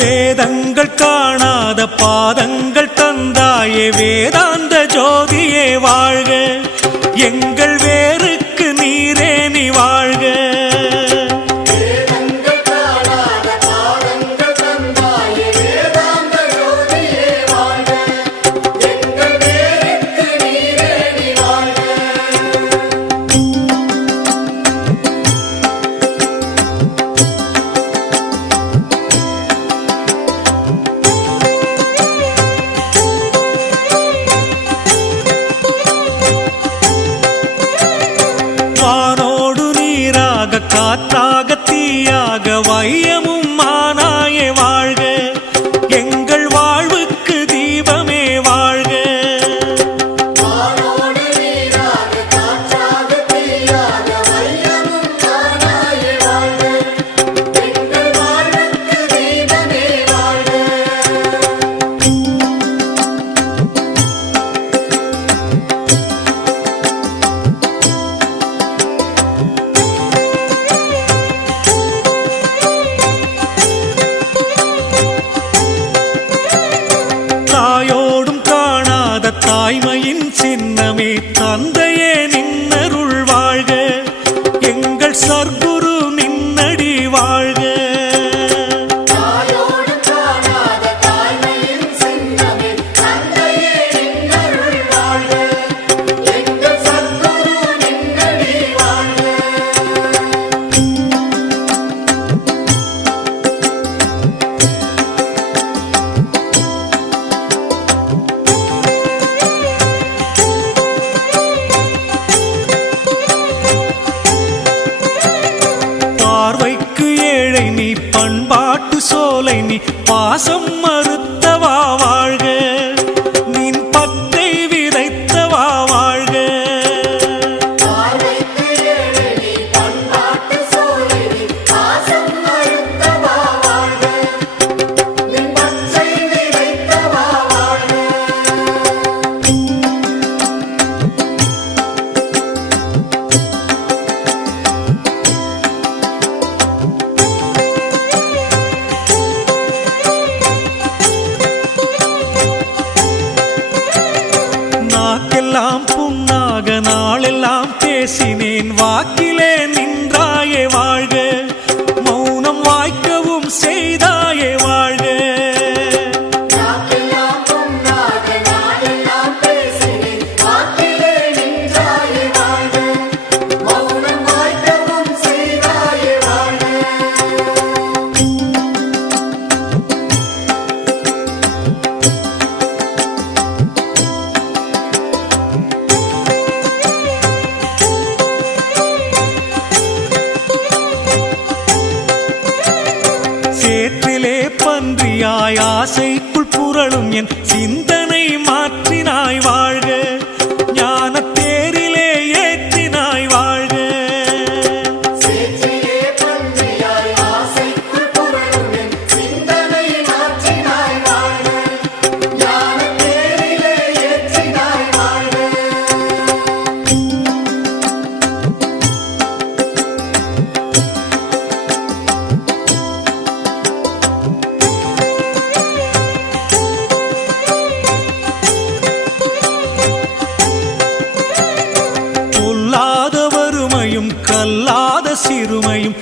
வேதங்கள் காணாத பாதங்கள் தந்தாயே வேதாந்த ஜோதியே வாழ்க, எங்கள் வேருக்கு நீரே நீ வாழ்க. காற்றாக தீயாக வையமும் மானாயே வாழ்க, எங்கள் வாழ்வுக்கு தீபமே வாழ்க. தாய்மையின் சின்னமே தந்தையே நின்னருள் வாழ்க, எங்கள் சர்க்குரு நின்னடி வாழ்க. நீ பண்பாட்டு சோலை நீ பாசம் மறுத்தவா வாழ்க, நின் பத்தை விதைத்தவா வாழ்க. நாக்கெல்லாம் புண்ணாக நாளெல்லாம் பேசினேன், வாக்கிலே நின்றாயே வாழ்க, மௌனம் வாய்க்கவும் செய்தாயே வாழ்க. சேற்றிலே பன்றியாய் ஆசைக்குள் புரளும் என் சிந்தனை மாற்றினாய் வாழ்க, ஞான தேரிலே ஏற்றினாய் வாழ்க. கல்லாத சிறுமையும்